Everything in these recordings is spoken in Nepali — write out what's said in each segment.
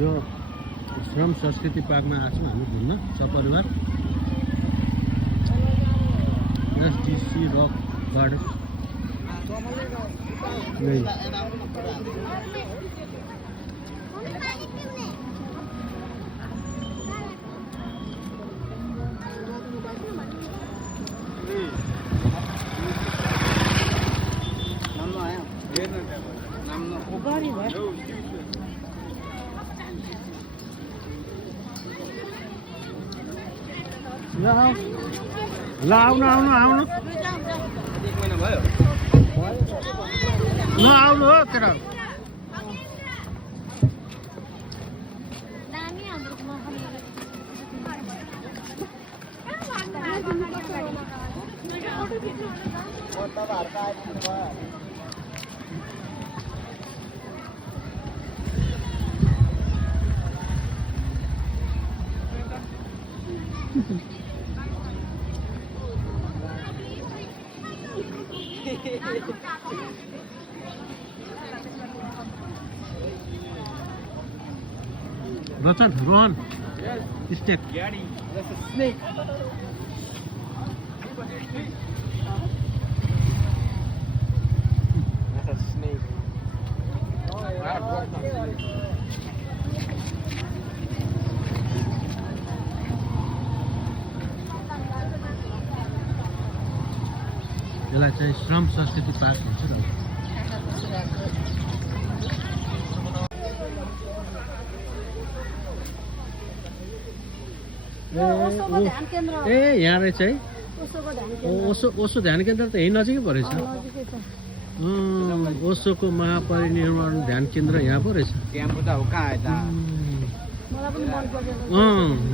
यो श्रम संस्कृति पार्कमा आएको छौँ हामी घुम्न सपरिवार। एसडिसी रक गार्डन ल आउनु आउनु आउनु ल आउनु हो केटा। Ratan, Ron, step. That's a snake. That's a snake. यसलाई चाहिँ श्रम संस्कृति पार्क भन्छ र। ए यहाँ रहेछ है ओसो ध्यान केन्द्र त यही नजिकै पो रहेछ। ओसोको महापरिनिर्वाण ध्यान केन्द्र यहाँ पो रहेछ।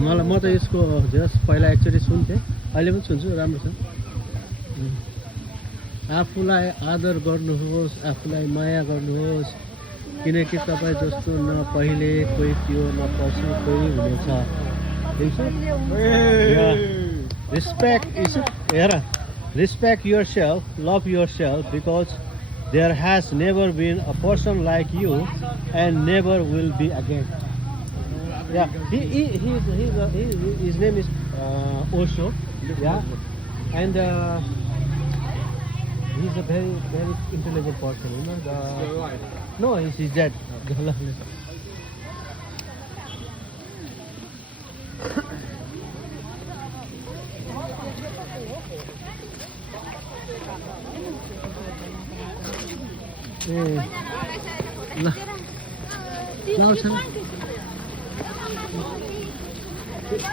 मलाई म त यसको जस पहिला एकचोटि सुन्थेँ, अहिले पनि सुन्छु, राम्रो छ। आफूलाई आदर गर्नुहोस्, आफूलाई माया गर्नुहोस्, किनकि तपाईँ जस्तो न पहिले कोही थियो न पछि कोही हुनेछ। Respect yourself, love yourself, because there has never been a person like you and never will be again. Yeah, his name is Osho. Yeah, and he's a very intelligent person. You know no, he's dead.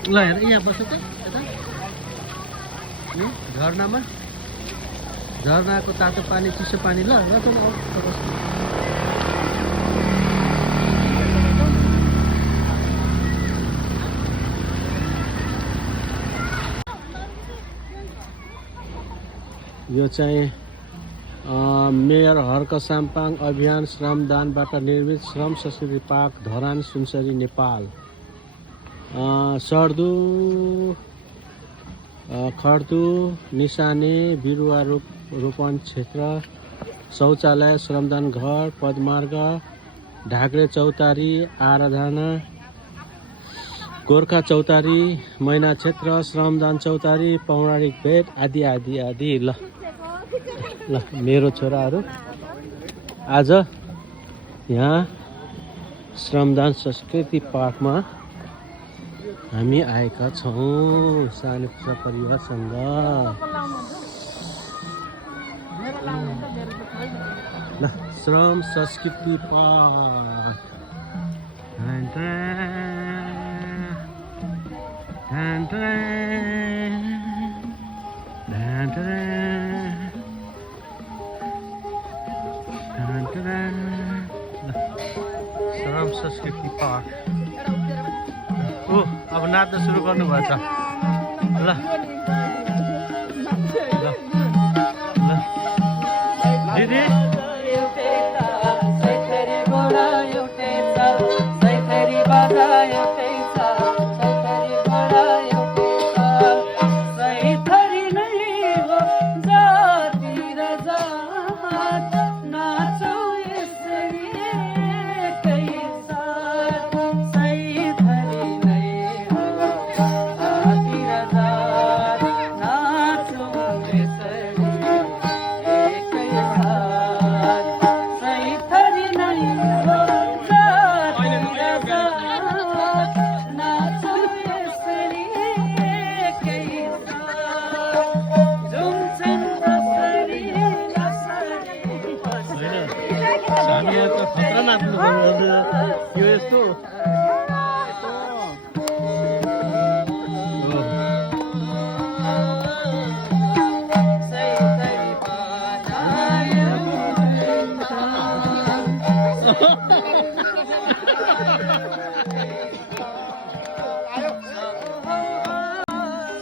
ल हेर यहाँ बस्छ त यता झरनामा, झरनाको तातो पानी चिसो पानी। ल ल त यो चाहिँ मेयर हर्क साम्पाङ अभियान श्रमदानबाट निर्मित श्रम संस्कृति पार्क धरान सुनसरी नेपाल। सर्दु खर्दु निशाने बिरुवा रोपण क्षेत्र, शौचालय, श्रमदान घर, पदमार्ग, ढाक्रे चौतारी, आराधना, गोर्खा चौतारी, मैना क्षेत्र, श्रमदान चौतारी, पौराणिक भेट आदि आदि आदि। ल मेरो छोराहरू आज यहाँ श्रमदान संस्कृति पार्कमा हामी आएका छौँ सानो परिवारसँग। ल श्रम संस्कृति पार्क श्रम संस्कृति पार्क। ओ अब नाच्न सुरु गर्नुभएछ। ल दिदी यो यस्तो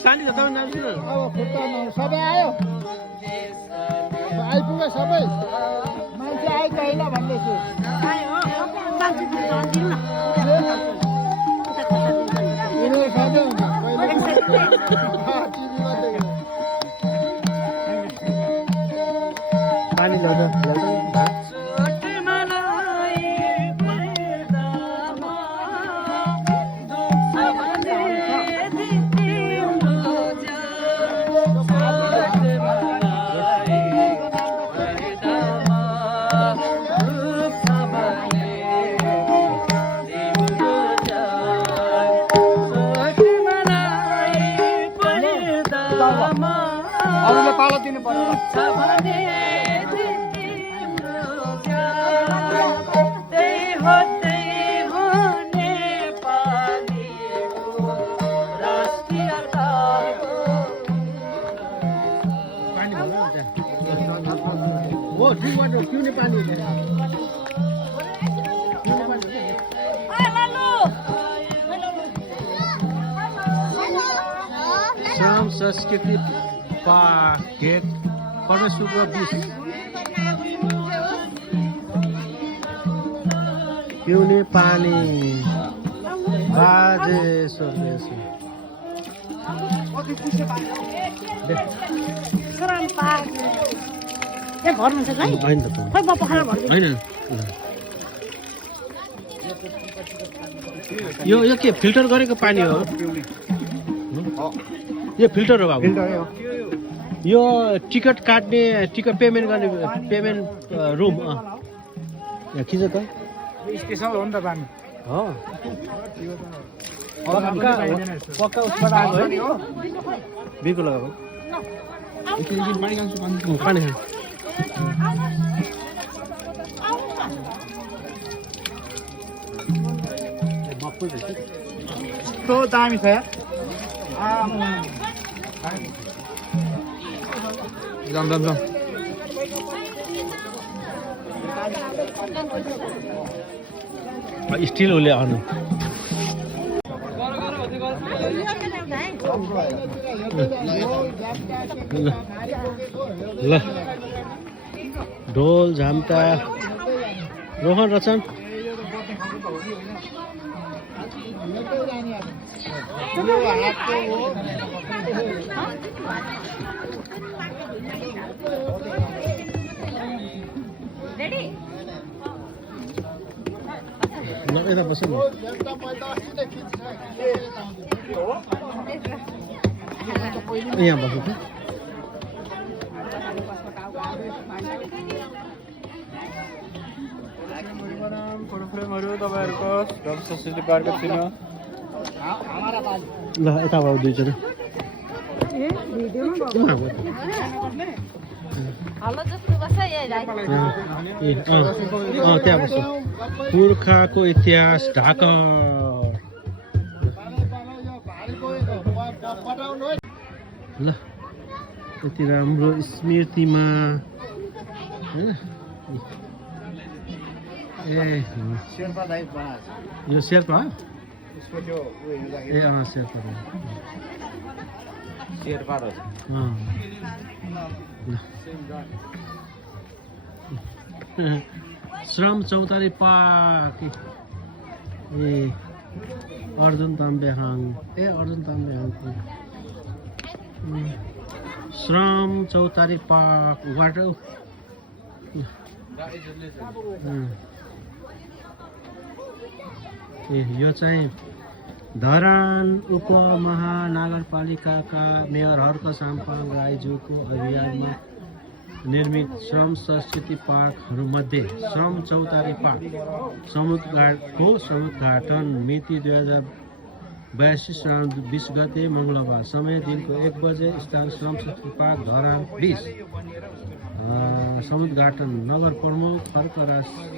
सानी तपाईँ नाम किन अब खुट्टामा सबै आयो आइपुग्यो सबै मान्छे आएको होइन भन्दैछु यिनीहरू सबै हुन्छ पानी ल्याउँछ अरूले पालो दिनु पर्यो पानी भन्नु न त्यहाँ हो ड्रिङ्क वाटर पिउने पानी श्रम संस्कृति पार्क गेट परमेश्वर 20 पिउने पानी बाजेश्वर होइन त होइन यो के फिल्टर गरेको पानी हो यो फिल्टर हो बाबु यो टिकट काट्ने टिकट पेमेन्ट गर्ने पेमेन्ट रुम यहाँ खिच त स्पेसल हो नि त पानी हो पक्का उसबाट आएको है बिल्कुल लगाएको पानी खानु कस्तो दामी छ जाम जाम जाम स्टिल उसले आउनु ल ढोल झाम्टा रोहन रचन यता बस्नु यहाँ बस्नु त तपाईँहरूको श्रम संस्कृति पार्कको चिन्ह ल यता भयो दुईजना त्यहाँ बस्छ पुर्खाको इतिहास ढाका ल यति राम्रो स्मृतिमा होइन ए यो शेर्पा हो ए शेर्पा श्रम चौतारी पार्क ए अर्जुन ताम्बेहाङ श्रम चौतारी पार्क वाटर ए यो चाहिँ धरान उपमहानगरपालिकाका मेयर हर्क साम्पाङ राईज्यूको अभियानमा निर्मित श्रम संस्कृति पार्कहरूमध्ये श्रम चौतारी पार्क समुद्घाटको समुद्घाटन मिति 2082 श्रावण 20 गते मङ्गलबार समय दिनको 1 बजे स्थान श्रम संस्कृति पार्क धरान 20 समुद्घाटन नगर प्रमुख खर्क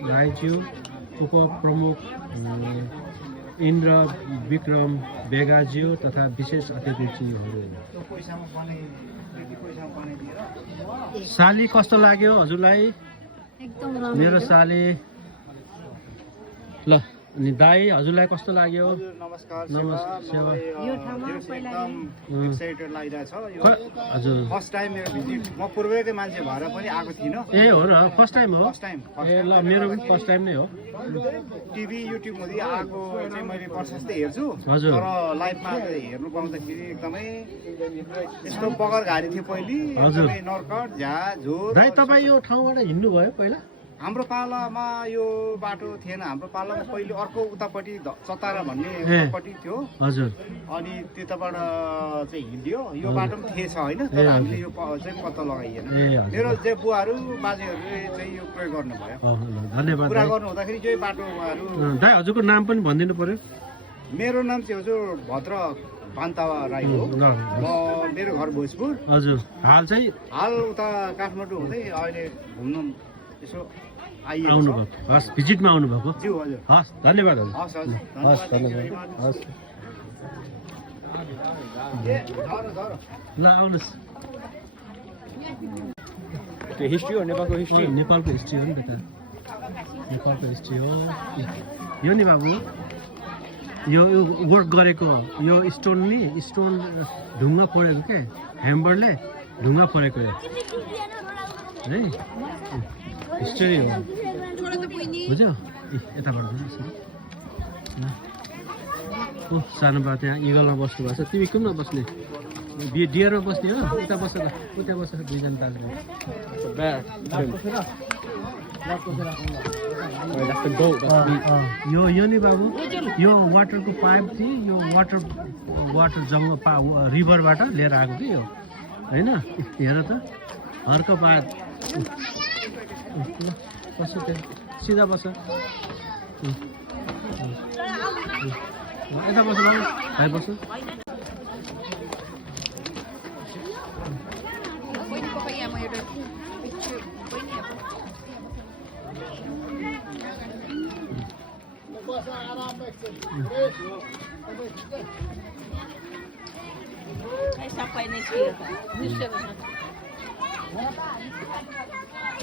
राईज्यू उपप्रमुख इन्द्र विक्रम बेगाज्यू तथा विशेष अतिथिज्यूहरू। साली कस्तो लाग्यो हजुरलाई? एकदम मेरो साली। ल अनि दाई हजुरलाई कस्तो लाग्यो? नमस्कार सेवा। यो ठाउँमा पहिला एक्साइटेड लागिरहेछ यो हजुर फर्स्ट टाइम मेरो भिजिट। म पूर्वकै मान्छे भएर पनि आएको थिइनँ। ए हो र फर्स्ट टाइम हो? फर्स्ट टाइम ए ल मेरो पनि फर्स्ट टाइम नै हो। टिभी युट्युब हुँदै आएको चाहिँ मैले प्रशस्तै हेर्छु, हजुर। तर लाइभमा हेर्नु पाउँदाखेरि एकदमै यस्तो बगर घारी थियो पहिले, हजुर। एकदमै नर्कट झाझोर। दाइ तपाईँ यो ठाउँबाट हिँड्नु भयो पहिला? हाम्रो पालामा यो बाटो थिएन। हाम्रो पालामा पहिले अर्को उतापट्टि चतारा भन्ने ए। उतापट्टि थियो, हजुर अनि त्यताबाट चाहिँ हिँड्यो। यो हजुर। बाटो पनि थिएछ होइन, ए, तर हजुर। हामीले यो चाहिँ पत्ता लगाइएन। ए हजुर। मेरो चाहिँ बुवाहरू बाजेहरूले चाहिँ यो प्रयोग गर्नुभयो। ल धन्यवाद कुरा दाइ। गर्नु हुँदाखेरि चाहिँ बाटो उहाँहरू। दाइ हजुरको नाम पनि भनिदिनु पर्यो। मेरो नाम चाहिँ हजुर भद्र भान्तावा राई हो। ल मेरो घर भोजपुर। हजुर हाल चाहिँ हाल उता काठमाडौँ हुँदै अहिले घुम्नु यसो आइएको आउनु छ। भएको हस् भिजिटमा आउनु भएको ज्यू हजुर। हस् धन्यवाद हजुर। हस् हस् हस् धन्यवाद। धन्यवाद हस् ए, झर, झर। ल आउनुहोस्। हिस्ट्री हो नेपालको हिस्ट्री। नेपालको हिस्ट्री हो नि त त नेपालको हिस्ट्री हो यो नि बाबु। यो वर्क गरेको यो स्टोन नि स्टोन ढुङ्गा फोडेको क्या ह्याम्बरले ढुङ्गा फोडेको है हिस्ट्री हो बुझ्यो। यताबाट ओ सानो बा त्यहाँ इगलमा बस्नु भएको छ। तिमी कुनमा बस्ने? डियरमा बस्ने हो? उता बस उता बस दुईजना दाजु। यो नि बाबु यो वाटरको पाइप थियो। यो वाटर जङ्गल रिभरबाट लिएर आएको कि यो होइन। हेर त हर्क पात बस त्यहाँ सिधा बस। यता बस बाबु भाइ बस।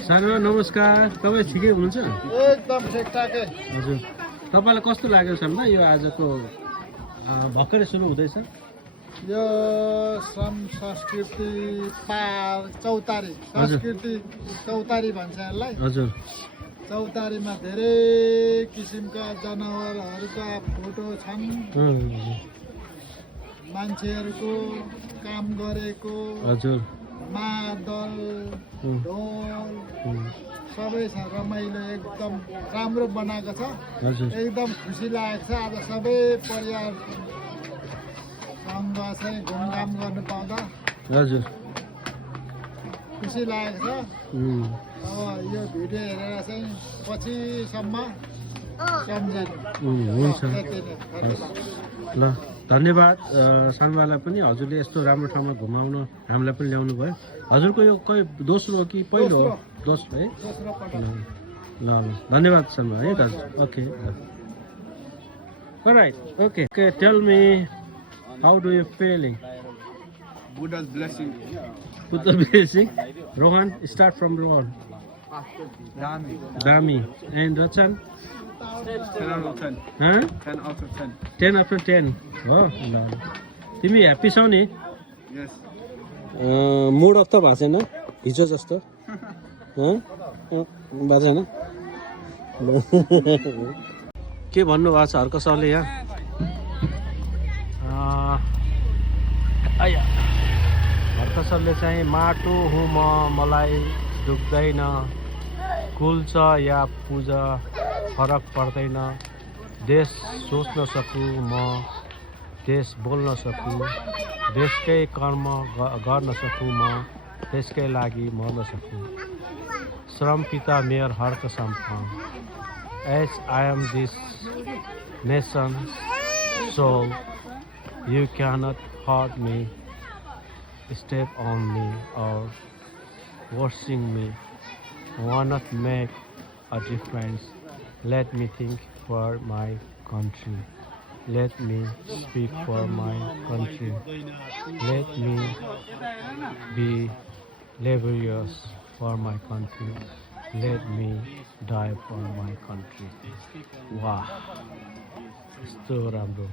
सानो नमस्कार। तपाईँ ठिकै हुनुहुन्छ? एकदम ठिकठाकै। हजुर तपाईँलाई कस्तो लाग्यो सानो यो आजको भर्खरै सुरु हुँदैछ यो श्रम संस्कृति चौतारी हजुर। संस्कृति चौतारी भन्छ यसलाई। हजुर चौतारीमा धेरै किसिमका जनावरहरूका फोटो छन्। मान्छेहरूको काम गरेको हजुर मादल ढोल सबै छ। रमाइलो एकदम राम्रो बनाएको छ। हजुर एकदम खुसी लागेको छ। आज सबै परिवारसँग चाहिँ घुमघाम गर्नु पाउँदा हजुर खुसी लागेको छ। अब यो भिडियो हेरेर चाहिँ पछिसम्म सम्झिनु। हुन्छ त्यति नै। धन्यवाद। ल धन्यवाद सानोबालाई पनि हजुरले यस्तो राम्रो ठाउँमा घुमाउन हामीलाई पनि ल्याउनु भयो। हजुरको यो कोही दोस्रो हो कि पहिलो हो? दोस्रो है। दोस्रो पटक। ल धन्यवाद शर्मा है दाजु। Okay right okay okay tell me how do you feeling? Buddha's blessing. Buddha blessing. Rohan, start from Rohan. Dami. Dami and Rachan. 10 out of 10. Huh? 10 out of 10. 10 after 10. Oh, ल तिमी ह्याप्पी छौ नि? Yes. मुड अफ त भएको छैन हिजो जस्तो भएको छैन? के भन्नुभएको छ हर्क सरले यहाँ? हर्क सरले चाहिँ माटो हुँ म मलाई दुख्दैन कुल्छ या पूजा फरक पर्दैन देश सोच्न सकूँ म देश बोल्न सकूँ देशकै कर्म गर्न सकूँ म देशकै लागि मर्न सकूँ श्रम पिता mayor Harka Sampang as I am this nation soul you cannot hurt me step on me or washing me will not make a difference Let me think for my country. Let me speak for my country. Let me be laborious for my country. Let me die for my country. वाह, यस्तो राम्रो